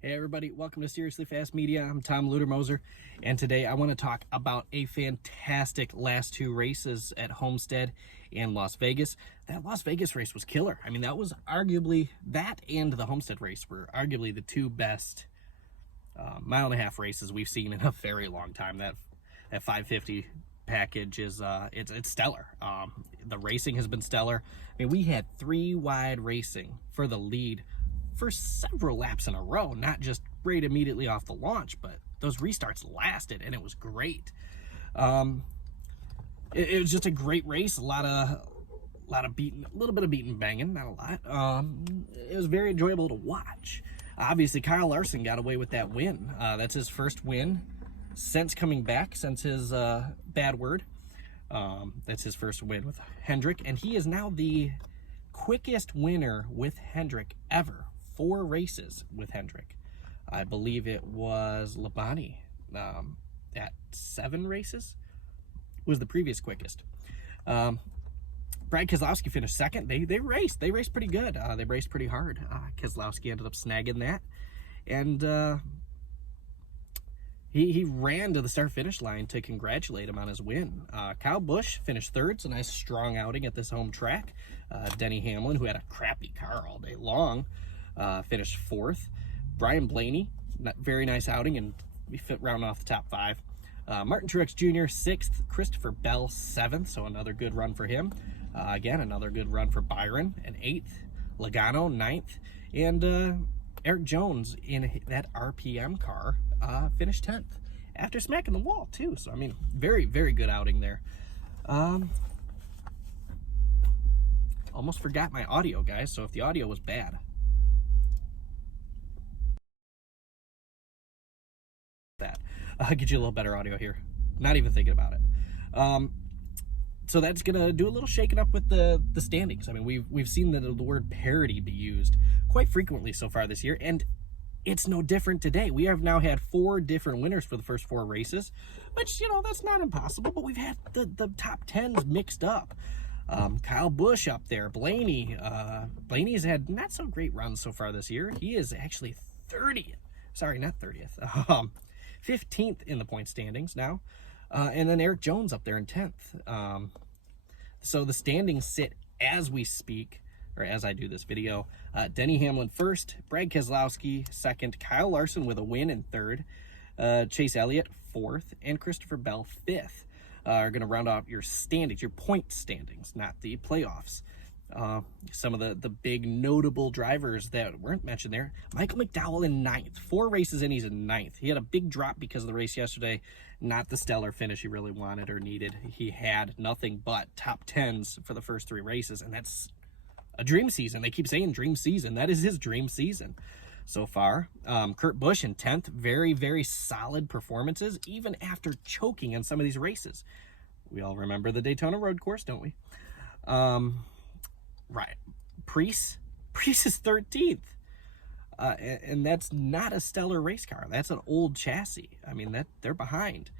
Hey everybody, welcome to Seriously Fast Media. I'm Tom Ludermoser, and today I want to talk about a fantastic last two races at Homestead and Las Vegas. That Las Vegas race was killer. I mean, that was arguably, that and the Homestead race were arguably the two best mile-and-a-half races we've seen in a very long time. That 550 package is it's stellar. The racing has been stellar. I mean, we had three wide racing for the lead for several laps in a row, not just right immediately off the launch, but those restarts lasted, and it was great. It was just a great race. A little bit of beating banging, not a lot. It was very enjoyable to watch. Obviously, Kyle Larson got away with that win. That's his first win since coming back, since his bad word. That's his first win with Hendrick, and he is now the quickest winner with Hendrick ever. 4 races with Hendrick. I believe it was Labani at 7 races was the previous quickest. Brad Keselowski finished second. They raced pretty good. They raced pretty hard. Keselowski ended up snagging that, and he ran to the start-finish line to congratulate him on his win. Kyle Busch finished third. It's a nice strong outing at this home track. Denny Hamlin, who had a crappy car all day long, finished fourth. Brian Blaney, very nice outing, and we fit round off the top 5. Martin Truex Jr. 6th, Christopher Bell 7th, so another good run for him. Again, another good run for Byron, an 8th. Logano 9th, and Eric Jones in that RPM car finished 10th after smacking the wall too. So I mean, very, very good outing there. Almost forgot my audio, guys, so if the audio was bad, I'll get you a little better audio here. Not even thinking about it. So that's gonna do a little shaking up with the standings. I mean, we've seen the word parity be used quite frequently so far this year, and it's no different today. We have now had 4 different winners for the first 4 races, which, you know, that's not impossible, but we've had the top 10s mixed up. Kyle Busch up there, Blaney's had not so great runs so far this year. He is actually 30th. Sorry, not 30th. 15th in the point standings now. And then Eric Jones up there in 10th. So the standings sit as we speak, or as I do this video. Denny Hamlin first, Brad Keselowski second, Kyle Larson with a win in third, Chase Elliott 4th, and Christopher Bell 5th. Are going to round out your standings, your point standings, not the playoffs. Some of the big notable drivers that weren't mentioned there. Michael McDowell in 9th. 4 races in, he's in 9th. He had a big drop because of the race yesterday. Not the stellar finish he really wanted or needed. He had nothing but top 10s for the first 3 races, and that's a dream season. They keep saying dream season. That is his dream season so far. Kurt Busch in 10th. Very, very solid performances, even after choking in some of these races. We all remember the Daytona road course, don't we? Right. Preece is 13th. And that's not a stellar race car. That's an old chassis. I mean, they're behind.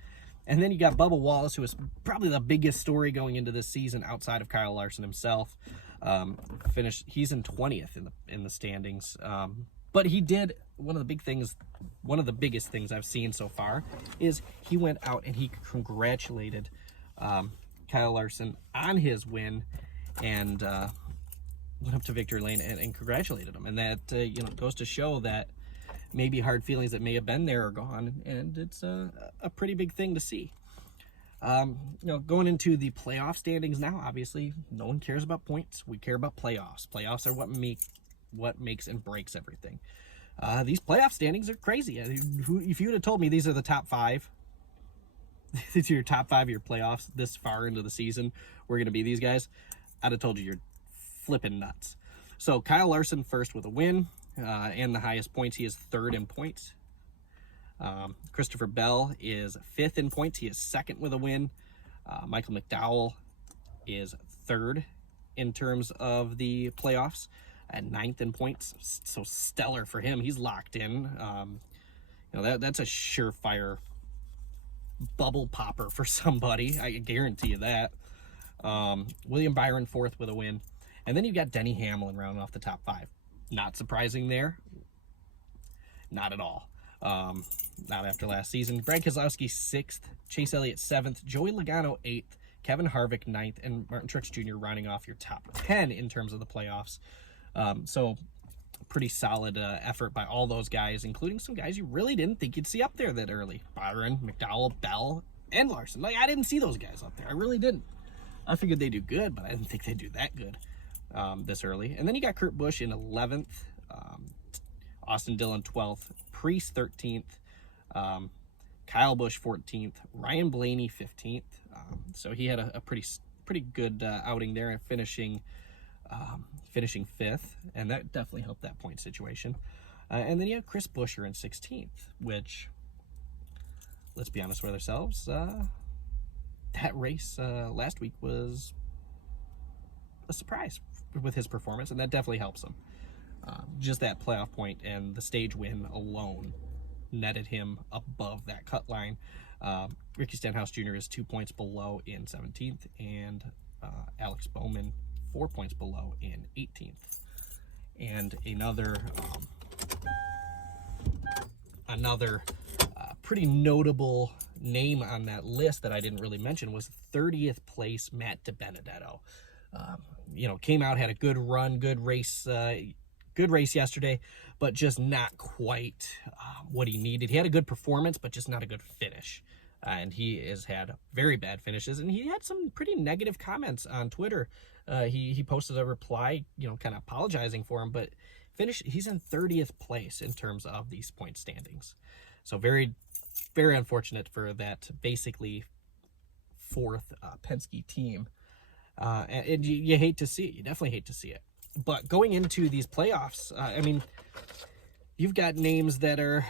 And then you got Bubba Wallace, who is probably the biggest story going into this season outside of Kyle Larson himself. He's in 20th in the standings. But he did one of the biggest things I've seen so far is he went out and he congratulated Kyle Larson on his win, and went up to victory lane and congratulated him. And that goes to show that maybe hard feelings that may have been there are gone, and it's a pretty big thing to see. Going into the playoff standings now, obviously no one cares about points. We care about playoffs. Playoffs are what makes and breaks everything. These playoff standings are crazy. If you would have told me these are the top 5, these are your top 5 of your playoffs this far into the season, we're going to be these guys, I'd have told you you're flipping nuts. So Kyle Larson first with a win and the highest points. He is 3rd in points. Christopher Bell is 5th in points. He is 2nd with a win. Michael McDowell is 3rd in terms of the playoffs at 9th in points. So stellar for him. He's locked in. That's a surefire bubble popper for somebody. I guarantee you that. William Byron 4th with a win. And then you've got Denny Hamlin rounding off the top 5. Not surprising there. Not at all. Not after last season. Brad Keselowski 6th, Chase Elliott 7th, Joey Logano 8th, Kevin Harvick 9th, and Martin Truex Jr. rounding off your top 10 in terms of the playoffs. So pretty solid effort by all those guys, including some guys you really didn't think you'd see up there that early. Byron, McDowell, Bell, and Larson. Like, I didn't see those guys up there. I really didn't. I figured they'd do good, but I didn't think they'd do that good this early. And then you got Kurt Busch in 11th, Austin Dillon 12th, Preece 13th, Kyle Busch 14th, Ryan Blaney 15th. So he had a pretty good outing there and finishing 5th, and that definitely helped that point situation. And then you have Chris Buescher in 16th, which, let's be honest with ourselves, that race last week was a surprise with his performance, and that definitely helps him. Just that playoff point and the stage win alone netted him above that cut line. Ricky Stenhouse Jr. is 2 points below in 17th, and Alex Bowman 4 points below in 18th. And another pretty notable name on that list that I didn't really mention was 30th place Matt DiBenedetto. Came out, had a good run, good race yesterday, but just not quite what he needed. He had a good performance, but just not a good finish. And he has had very bad finishes, and he had some pretty negative comments on Twitter. He posted a reply, kind of apologizing for him, but he's in 30th place in terms of these point standings. So very, very unfortunate for that basically fourth Penske team. And you hate to see it. You definitely hate to see it. But going into these playoffs, you've got names that are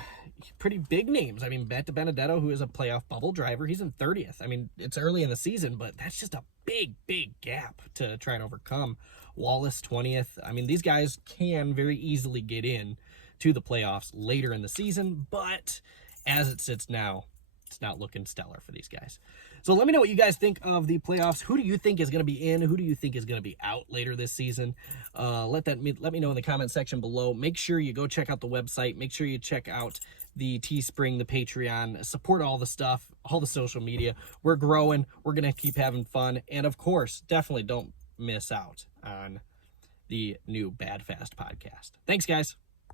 pretty big names. Matt DiBenedetto, who is a playoff bubble driver, he's in 30th. It's early in the season, but that's just a big, big gap to try and overcome. Wallace 20th. These guys can very easily get in to the playoffs later in the season, but as it sits now, it's not looking stellar for these guys. So let me know what you guys think of the playoffs. Who do you think is going to be in? Who do you think is going to be out later this season? Let me know in the comment section below. Make sure you go check out the website. Make sure you check out the Teespring, the Patreon. Support all the stuff, all the social media. We're growing. We're going to keep having fun. And of course, definitely don't miss out on the new Bad Fast podcast. Thanks, guys.